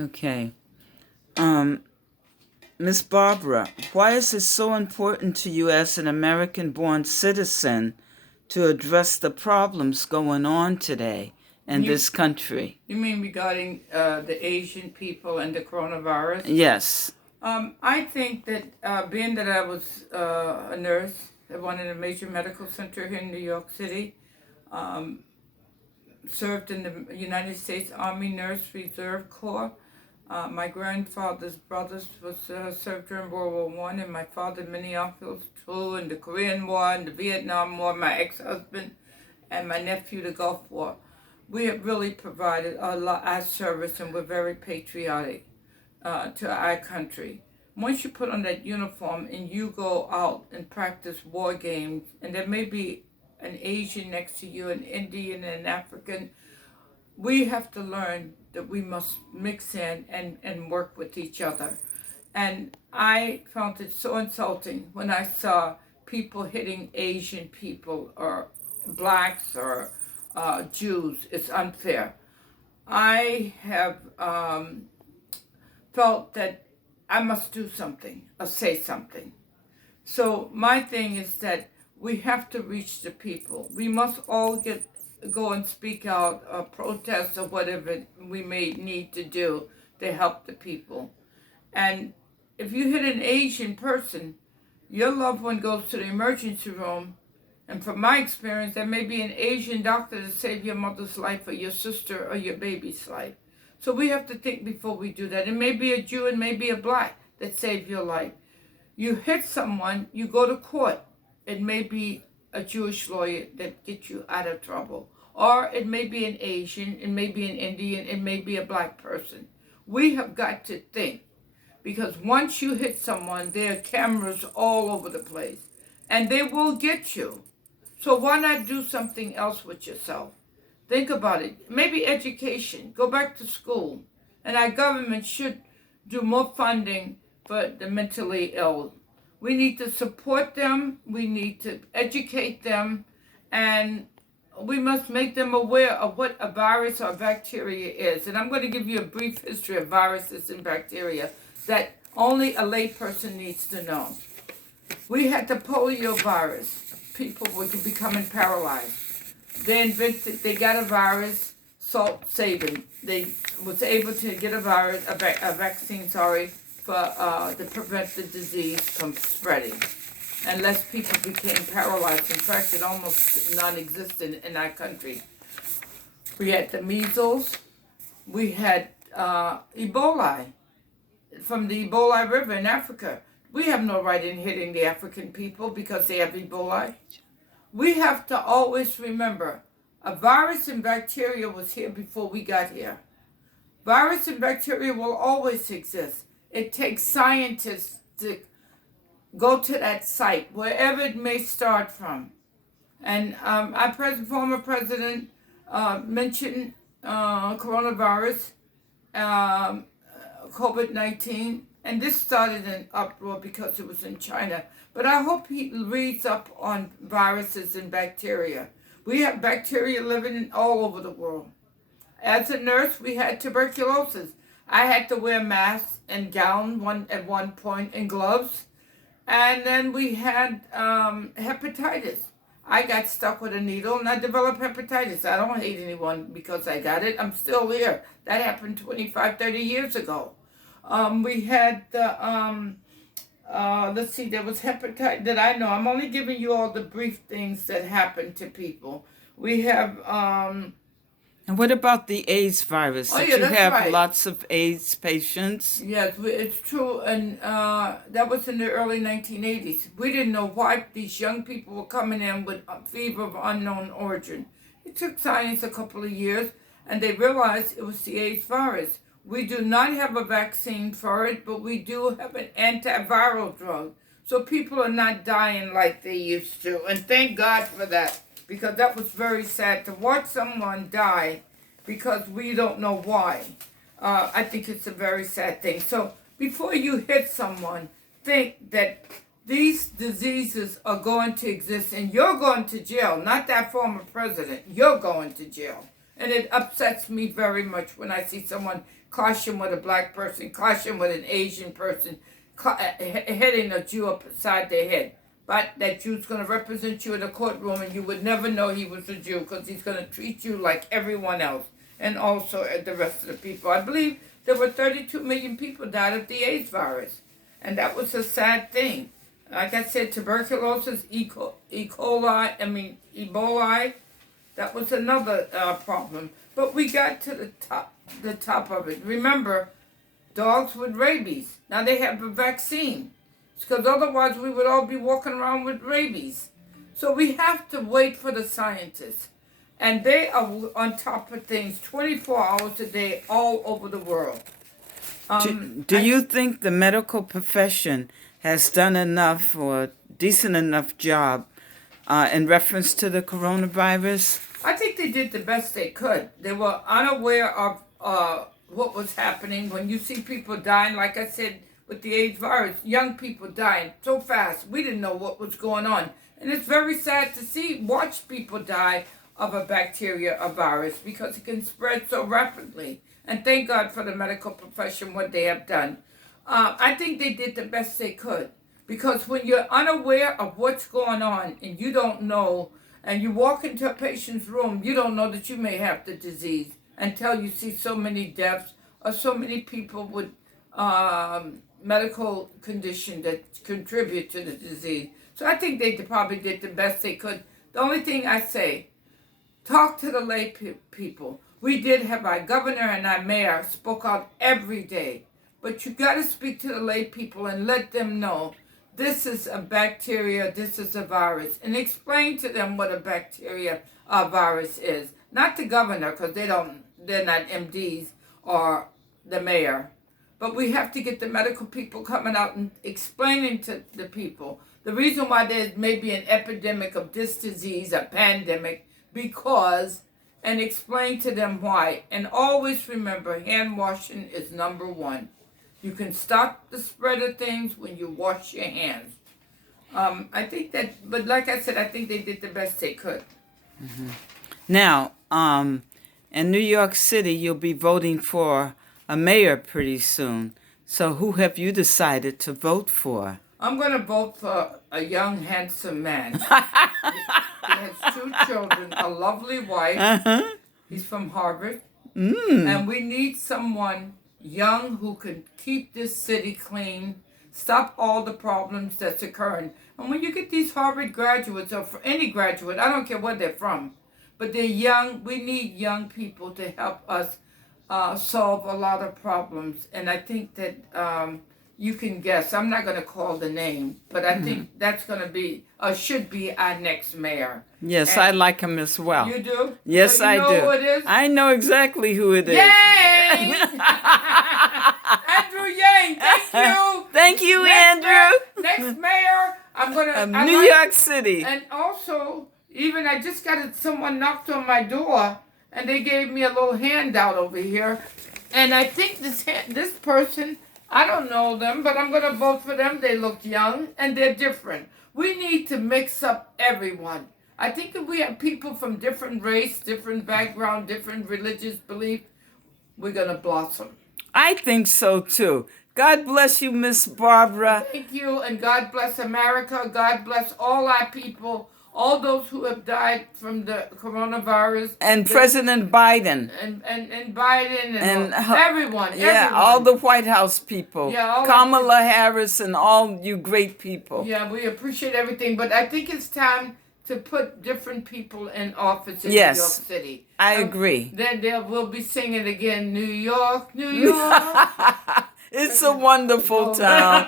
Okay. Um, Miss Barbara, why is it so important to you as an American-born citizen to address the problems going on today in this country? You mean regarding the Asian people and the coronavirus? Yes. I think that being that I was a nurse at one of the major medical center here in New York City, served in the United States Army Nurse Reserve Corps. My grandfather's brothers was served during World War One, and my father Minneapolis too, and the Korean War and the Vietnam War. My ex-husband and my nephew the Gulf War. We have really provided a lot of service, and we're very patriotic to our country. Once you put on that uniform and you go out and practice war games, and there may be an Asian next to you, an Indian, and an African, we have to learn that we must mix in and work with each other. And I found it so insulting when I saw people hitting Asian people or blacks or Jews. It's unfair. I have felt that I must do something or say something. So my thing is that we have to reach the people. We must all go and speak out or protest or whatever we may need to do to help the people. And if you hit an Asian person, your loved one goes to the emergency room, and from my experience, there may be an Asian doctor to save your mother's life or your sister or your baby's life. So we have to think before we do that. It may be a Jew and maybe a black that saved your life. You hit someone, you go to court. It may be a Jewish lawyer that gets you out of trouble. Or it may be an Asian, it may be an Indian, it may be a black person. We have got to think. Because once you hit someone, there are cameras all over the place. And they will get you. So why not do something else with yourself? Think about it. Maybe education. Go back to school. And our government should do more funding for the mentally ill. We need to support them. We need to educate them. And we must make them aware of what a virus or bacteria is. And I'm going to give you a brief history of viruses and bacteria that only a layperson needs to know. We had the polio virus. People were becoming paralyzed. They got a virus, Salt Savin. They was able to get a vaccine, to prevent the disease from spreading. And less people became paralyzed. In fact, it almost non-existent in our country. We had the measles. We had Ebola from the Ebola River in Africa. We have no right in hitting the African people because they have Ebola. We have to always remember, a virus and bacteria was here before we got here. Virus and bacteria will always exist. It takes scientists to go to that site, wherever it may start from. And our former president mentioned coronavirus, COVID-19, and this started an uproar because it was in China. But I hope he reads up on viruses and bacteria. We have bacteria living all over the world. As a nurse, we had tuberculosis. I had to wear masks and gown at one point and gloves. And then we had hepatitis. I got stuck with a needle and I developed hepatitis. I don't hate anyone because I got it. I'm still here. That happened 25, 30 years ago. We had let's see, there was hepatitis that I know. I'm only giving you all the brief things that happened to people. We have And what about the AIDS virus? Did you have lots of AIDS patients? Yes, it's true. And that was in the early 1980s. We didn't know why these young people were coming in with a fever of unknown origin. It took science a couple of years, and they realized it was the AIDS virus. We do not have a vaccine for it, but we do have an antiviral drug. So people are not dying like they used to. And thank God for that, because that was very sad to watch someone die because we don't know why. I think it's a very sad thing. So before you hit someone, think that these diseases are going to exist and you're going to jail, not that former president. You're going to jail. And it upsets me very much when I see someone clashing with a black person, clashing with an Asian person, hitting a Jew upside their head. But that Jew's going to represent you in the courtroom, and you would never know he was a Jew because he's going to treat you like everyone else, and also the rest of the people. I believe there were 32 million people died of the AIDS virus, and that was a sad thing. Like I said, tuberculosis, Ebola, that was another problem. But we got to the top of it. Remember, dogs with rabies. Now they have a vaccine, because otherwise we would all be walking around with rabies. So we have to wait for the scientists. And they are on top of things 24 hours a day all over the world. Do you think the medical profession has done enough or decent enough job in reference to the coronavirus? I think they did the best they could. They were unaware of what was happening. When you see people dying, like I said, with the AIDS virus, young people dying so fast, we didn't know what was going on. And it's very sad to watch people die of a bacteria, a virus, because it can spread so rapidly. And thank God for the medical profession, what they have done. I think they did the best they could, because when you're unaware of what's going on and you don't know, and you walk into a patient's room, you don't know that you may have the disease until you see so many deaths or so many people with medical condition that contribute to the disease. So I think they probably did the best they could. The only thing I say, talk to the lay people. We did have our governor and our mayor spoke out every day. But you got to speak to the lay people and let them know this is a bacteria, this is a virus. And explain to them what a bacteria or virus is. Not the governor, because they're not MDs or the mayor. But we have to get the medical people coming out and explaining to the people the reason why there may be an epidemic of this disease, a pandemic, because, and explain to them why. And always remember, hand washing is number one. You can stop the spread of things when you wash your hands. I think that, but like I said, I think they did the best they could. Mm-hmm. Now, in New York City, you'll be voting for a mayor pretty soon. So who have you decided to vote for? I'm going to vote for a young, handsome man. He has 2 children, a lovely wife. Uh-huh. He's from Harvard. Mm. And we need someone young who can keep this city clean, stop all the problems that's occurring. And when you get these Harvard graduates, or for any graduate, I don't care where they're from, but they're young, we need young people to help us solve a lot of problems. And I think that you can guess, I'm not going to call the name, but I think that's going to be, or should be, our next mayer. Yes, And I like him as well. you do? Yes, So you I know do. who it is? I know exactly who it is. Yay! Andrew Yang, thank you. Thank you, Next Andrew. Next mayor, I'm gonna New York City. And also, even I just got someone knocked on my door, and they gave me a little handout over here, and I think this person, I don't know them, but I'm gonna vote for them. They look young and they're different. We need to mix up everyone. I think if we have people from different race, different background, different religious belief, we're gonna blossom. I think so too. God bless you, Miss Barbara. Thank you, and God bless America. God bless all our people, all those who have died from the coronavirus. And President Biden. And Biden and everyone. Yeah, everyone. all the White House people. Yeah, all Kamala Harris and all you great people. Yeah, we appreciate everything, but I think it's time to put different people in office in Yes, New York City. I agree. Then we'll be singing again, New York, New York. It's a wonderful town.